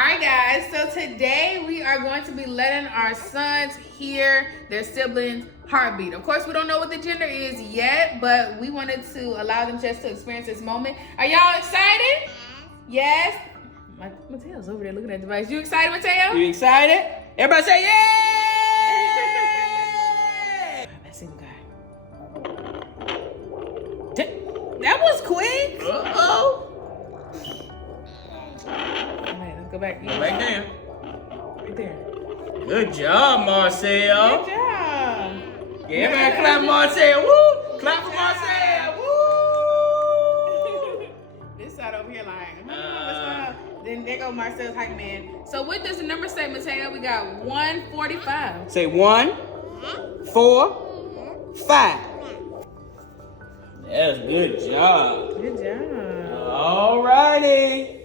Alright guys, so today we are going to be letting our sons hear their siblings' heartbeat. Of course, we don't know what the gender is yet, but we wanted to allow them just to experience this moment. Are y'all excited? Yes? Mateo's over there looking at the device. You excited, Mateo? You excited? Everybody say yeah! Let's see the guy. That was quick. Uh-oh. Go back. Go back there. Right there. Good job, Marcel. Good job. Yeah, everybody clap Marcel. Woo! Clap for Marcel. Woo! This side over here like, what's going on? Then there go Marcel's hype man. So what does the number say, Mateo? We got 145. Say 1, 4, 5. That's good job. Good job. All righty.